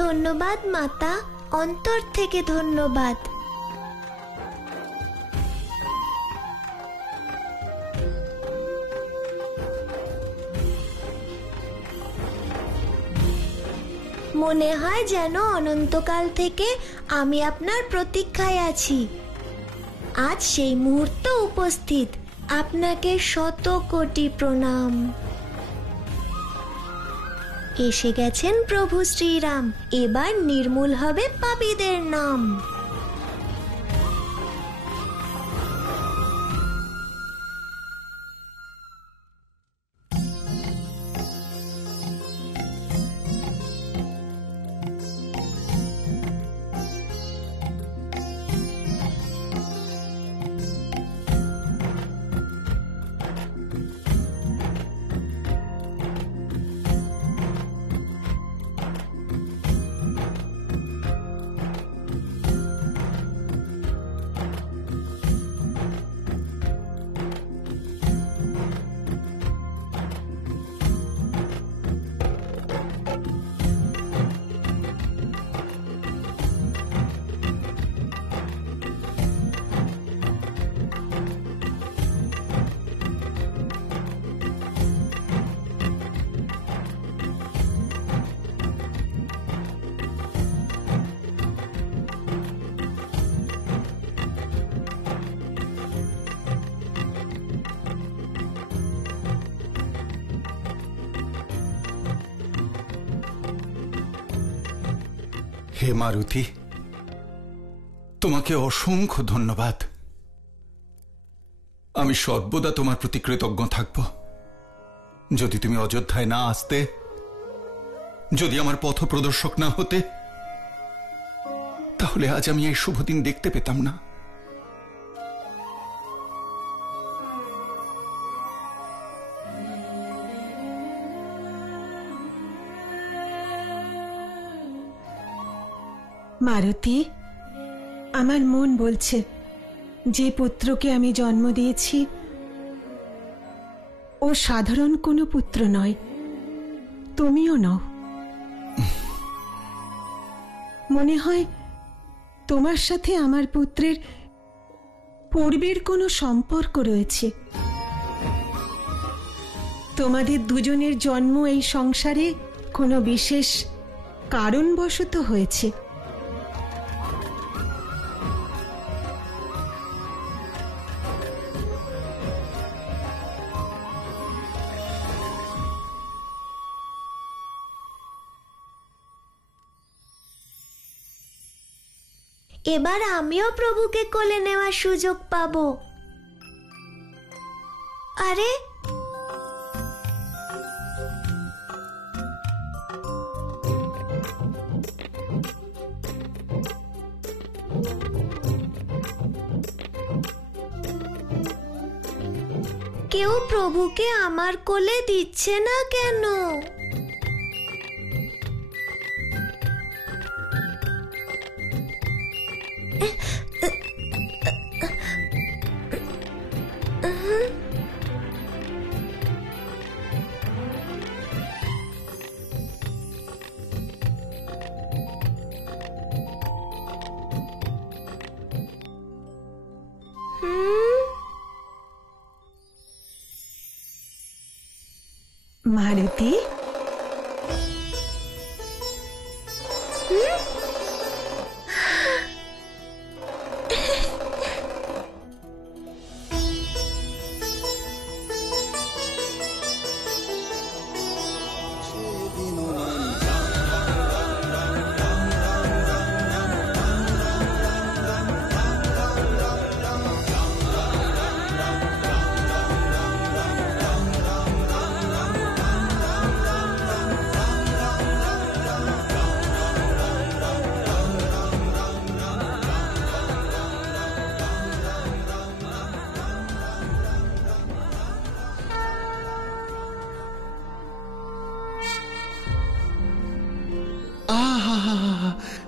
ধন্যবাদ মাতা, অন্তর থেকে ধন্যবাদ। মনে হয় যেন অনন্তকাল থেকে আমি আপনার প্রতীক্ষায় আছি। আজ সেই মুহূর্ত উপস্থিত। আপনাকে শত কোটি প্রণাম। এসে গেছেন প্রভু শ্রীরাম, এবার নির্মূল হবে পাপীদের নাম। হে মারুতি, তোমাকে অসংখ্য ধন্যবাদ। আমি সর্বদা তোমার প্রতি কৃতজ্ঞ থাকব। যদি তুমি অযোধ্যায় না আসতে, যদি আমার পথ প্রদর্শক না হতে, তাহলে আজ আমি এই শুভ দিন দেখতে পেতাম না। মারুতি, আমার মন বলছে যে পুত্রকে আমি জন্ম দিয়েছি ও সাধারণ কোনো পুত্র নয়, তুমিও নও। মনে হয় তোমার সাথে আমার পুত্রের পূর্বের কোনো সম্পর্ক রয়েছে। তোমাদের দুজনের জন্ম এই সংসারে কোনো বিশেষ কারণবশত হয়েছে। এবার আমিও প্রভুকে কোলে নেওয়ার সুযোগ পাবো। আরে, কেউ প্রভুকে আমার কোলে দিচ্ছে না কেন? মারুতি,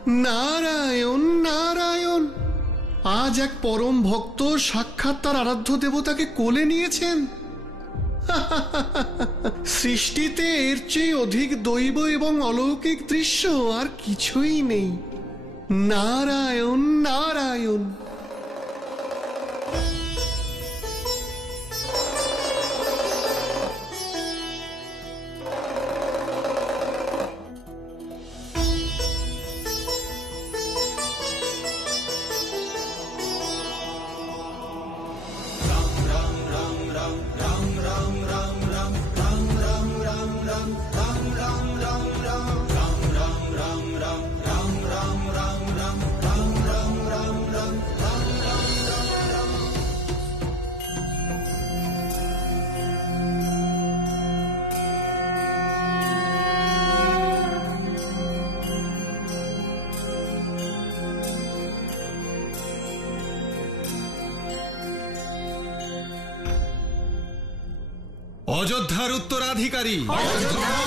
নারায়ণ নারায়ণ, আজ এক পরম ভক্ত সাক্ষাৎ তার আরাধ্য দেবতাকে কোলে নিয়েছেন। সৃষ্টিতে এর চেয়ে অধিক দৈব এবং অলৌকিক দৃশ্য আর কিছুই নেই। নারায়ণ নারায়ণ। অযোধ্যার উত্তরাধিকারী মহারাজ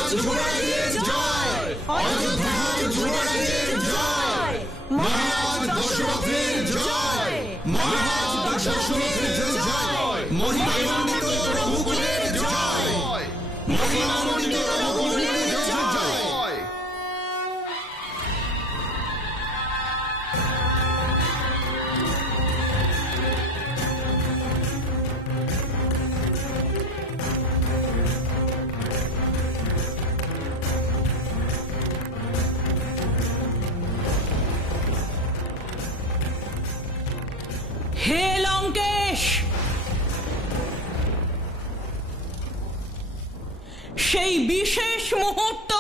দশরথের জয়, মহারাজ দশরথের জয়, মহিমান্বিত রঘুকুলের জয়, মহিমান্বিত রঘুকুলের জয়। হে লঙ্কেশ, সেই বিশেষ মুহূর্ত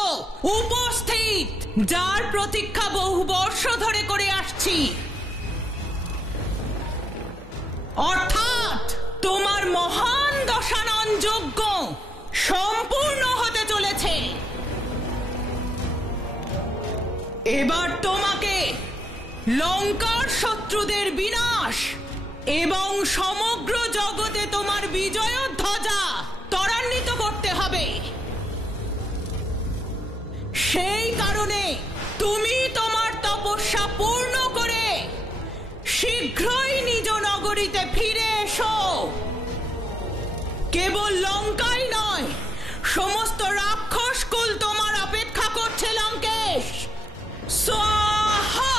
উপস্থিত যার প্রতীক্ষা বহু বর্ষ ধরে করে আসছি, অর্থাৎ তোমার মহান দশানন যজ্ঞ সম্পূর্ণ হতে চলেছে। এবার তোমাকে লঙ্কার শত্রুদের বিনাশ এবং সমগ্র জগতে তোমার বিজয় ধ্বজা ত্বরান্বিত করতে হবে। সেই কারণে তুমি তোমার তপস্যা পূর্ণ করে শীঘ্রই নিজ নগরীতে ফিরে এসো। কেবল লঙ্কাই নয়, সমস্ত রাক্ষস কুল তোমার অপেক্ষা করছে লঙ্কেশ। স্বাহা।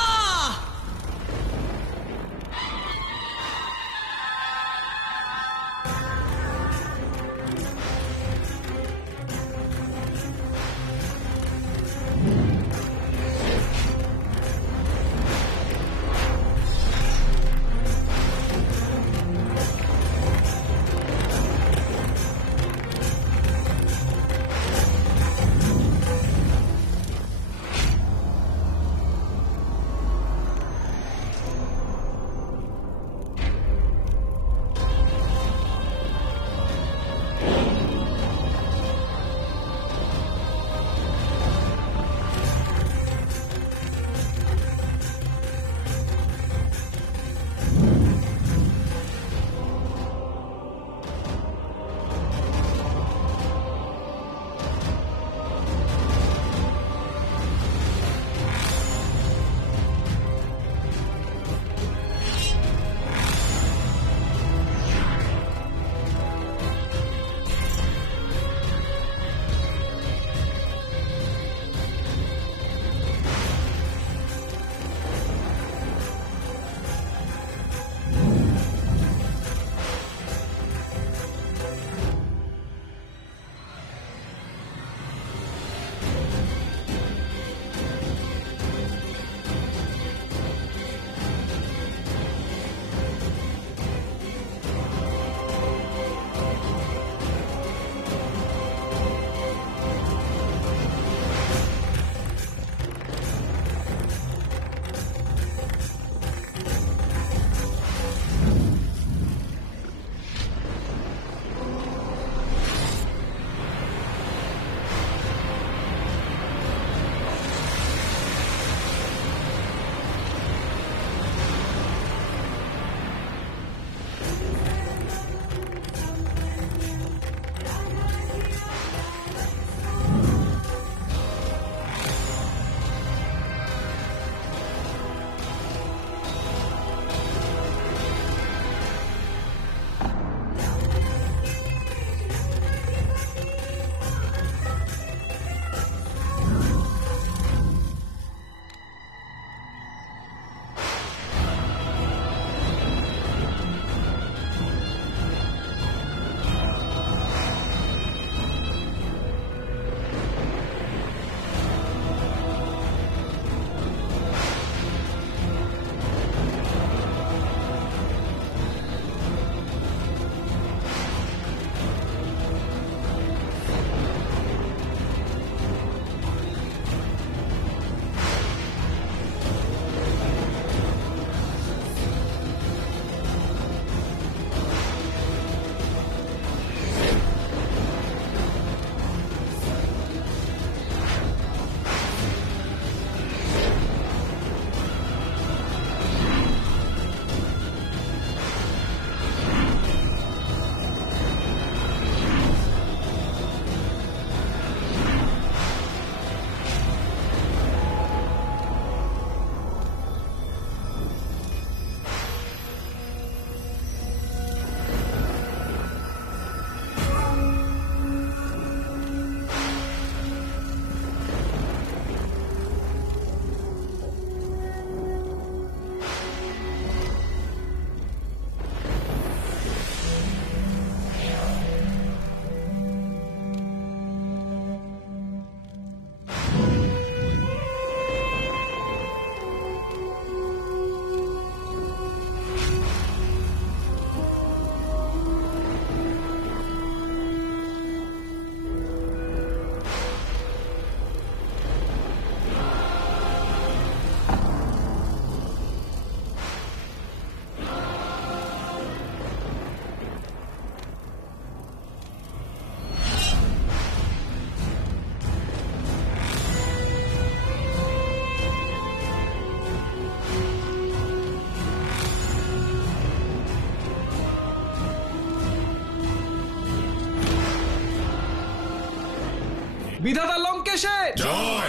বিধাতা লঙ্কেশে,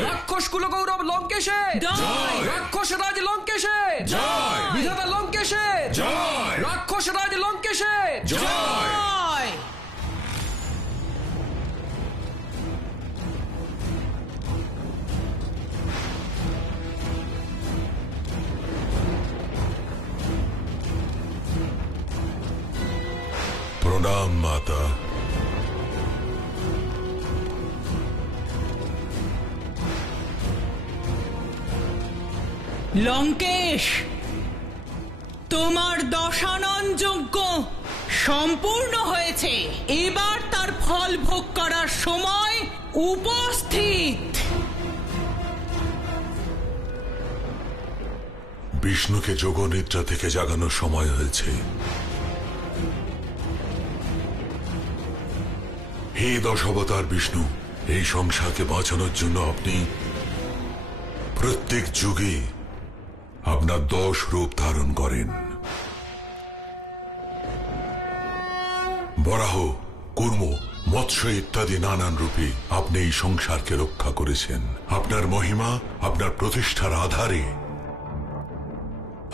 রাক্ষস কুলগৌরব লঙ্কেশে, রাক্ষস রাজ লঙ্কেশে, বিধাতা লঙ্কেশে, রাক্ষস রাজ লঙ্কেশে, জয়। প্রণাম মাতা। লঙ্কেশ, তোমার দশানন যজ্ঞ সম্পূর্ণ হয়েছে। এবার তার ফল ভোগ করার সময় উপস্থিত। বিষ্ণুকে যোগনিদ্রা থেকে জাগানোর সময় হয়েছে। হে দশাবতার বিষ্ণু, এই সংসারকে বাঁচানোর জন্য আপনি প্রত্যেক যুগে আপনার 10 রূপ ধারণ করেন। বরাহ, কুর্ম, মৎস্য ইত্যাদি নানান রূপে আপনি এই সংসারকে রক্ষা করেছেন। আপনার মহিমা, আপনার প্রতিষ্ঠার আধারে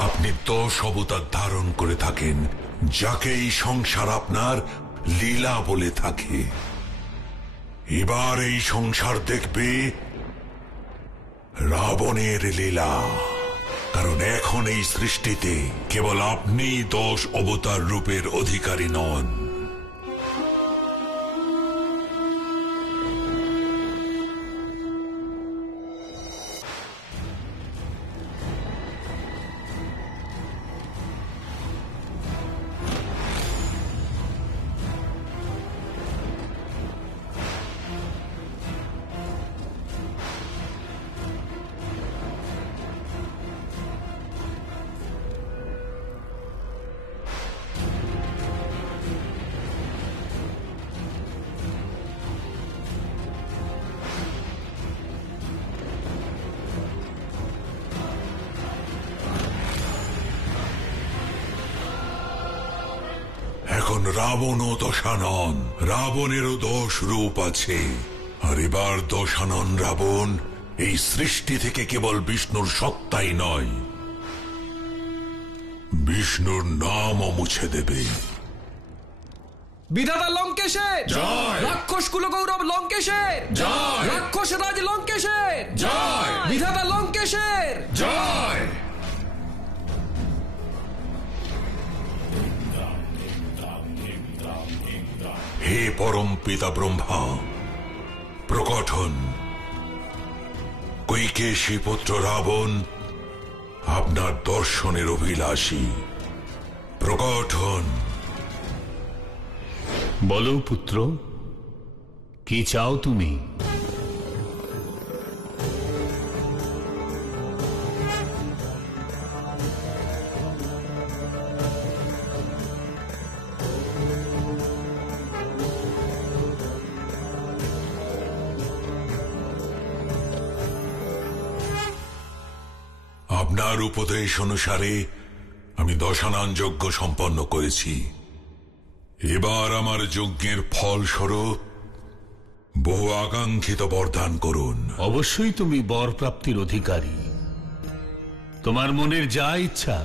আপনি 10 অবতার ধারণ করে থাকেন, যাকে এই সংসার আপনার লীলা বলে থাকে। এবার এই সংসার দেখবে রাবণের লীলা, কারণ এখন এই সৃষ্টিতে কেবল আপনি 10 অবতার রূপের অধিকারী নন। এখন রাবণ ও দশানন, রাবণেরও 10 রূপ আছে। আর এবার দশানন রাবণ এই সৃষ্টি থেকে কেবল বিষ্ণুর সত্তাই নয়, বিষ্ণুর নামও মুছে দেবে। বিধাতা লঙ্কেশে, রাক্ষস কুলগৌরব লঙ্কেশে, রাক্ষস রাজ লঙ্কেশে, বিধাতা লঙ্কেশের জয়। হে পরম পিতা ব্রহ্মা, প্রকট হন। কৈকেশী পুত্র রাবণ আপনার দর্শনের অভিলাষী, প্রকট হন। বলো পুত্র, কি চাও তুমি? আপনার উপদেশ অনুসারে আমি দশানন যজ্ঞ সম্পন্ন করেছি। এবার আমার যজ্ঞের ফলস্বরূপ বহু আকাঙ্ক্ষিত বরদান করুন। অবশ্যই তুমি বর প্রাপ্তির অধিকারী। তোমার মনের যা ইচ্ছা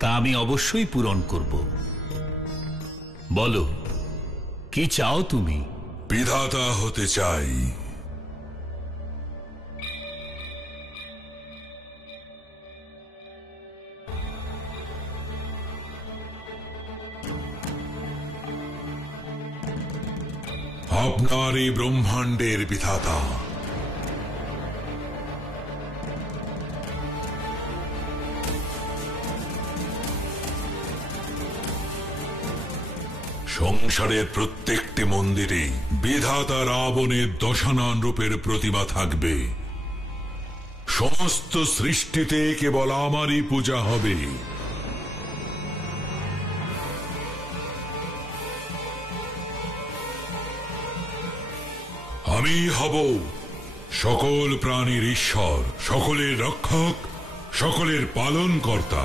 তা আমি অবশ্যই পূরণ করব। বলো, কি চাও তুমি? বিধাতা হতে চাই। আপনার এই ব্রহ্মাণ্ডের বিধাতা, সংসারের প্রত্যেকটি মন্দিরে বিধাতা রাবণের দশানন রূপের প্রতিমা থাকবে। সমস্ত সৃষ্টিতে কেবল আমারই পূজা হবে। আমি হব সকল প্রাণীর ঈশ্বর, সকলের রক্ষক, সকলের পালন কর্তা।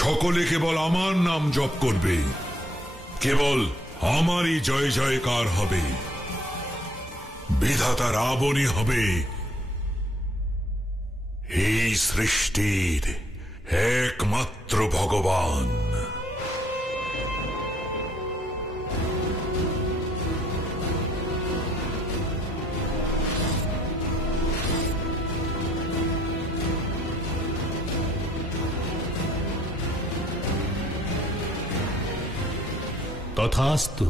সকলে কেবল আমার নাম জপ করবে, কেবল আমারই জয় জয়কার হবে। বিধাতা রাবণই হবে এই সৃষ্টির একমাত্র ভগবান। তথাস্তু।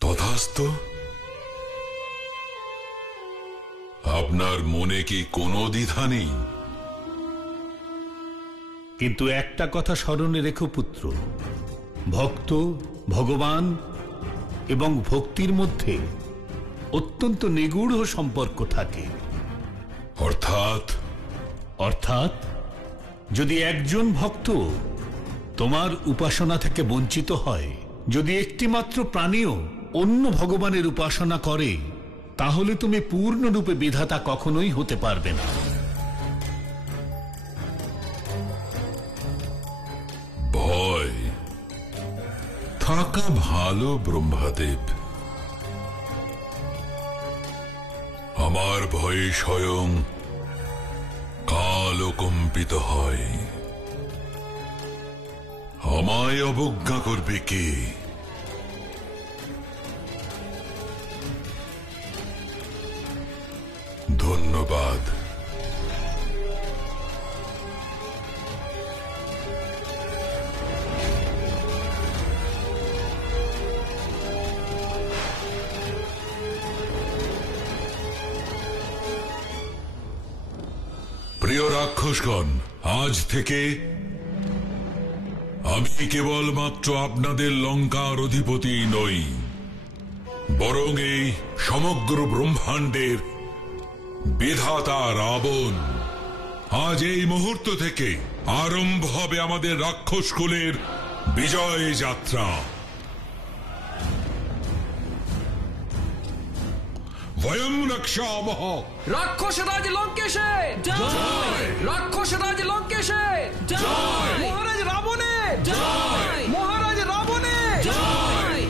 তথাস্তু। আপনার মনে কি কোনো দ্বিধা নেই? কিন্তু একটা কথা স্মরণে রেখো পুত্র, ভক্ত, ভগবান এবং ভক্তির মধ্যে অত্যন্ত নিগূঢ় সম্পর্ক থাকে। অর্থাৎ যদি একজন ভক্ত তোমার উপাসনা থেকে বঞ্চিত হয়, যদি একটিমাত্র প্রাণীও অন্য ভগবানের উপাসনা করে, তাহলে তুমি পূর্ণরূপে বিধাতা কখনোই হতে পারবে না। ভয় থাকা ভালো ব্রহ্মদেব। আমার ভয়ে স্বয়ং কাল কম্পিত হয়। আমায় অবজ্ঞা করবে কে? ধন্যবাদ। প্রিয় রাক্ষসগণ, আজ থেকে আমি কেবলমাত্র আপনাদের লঙ্কার অধিপতি নই, বরং এই সমগ্র ব্রহ্মাণ্ডের বিধাতা রাবণ। আজ এই মুহূর্ত থেকে আরম্ভ হবে আমাদের রাক্ষস কুলের বিজয় যাত্রা। বয়ম রক্ষামহ। রাক্ষসরাজ লঙ্কেশের জয়! রাক্ষসরাজ লঙ্কেশের জয়! মহারাজ রাবণের জয়! মহারাজ রাবণের জয়!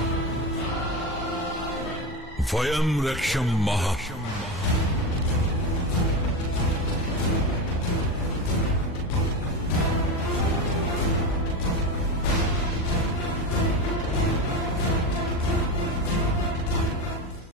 বয়ম রক্ষম মহা।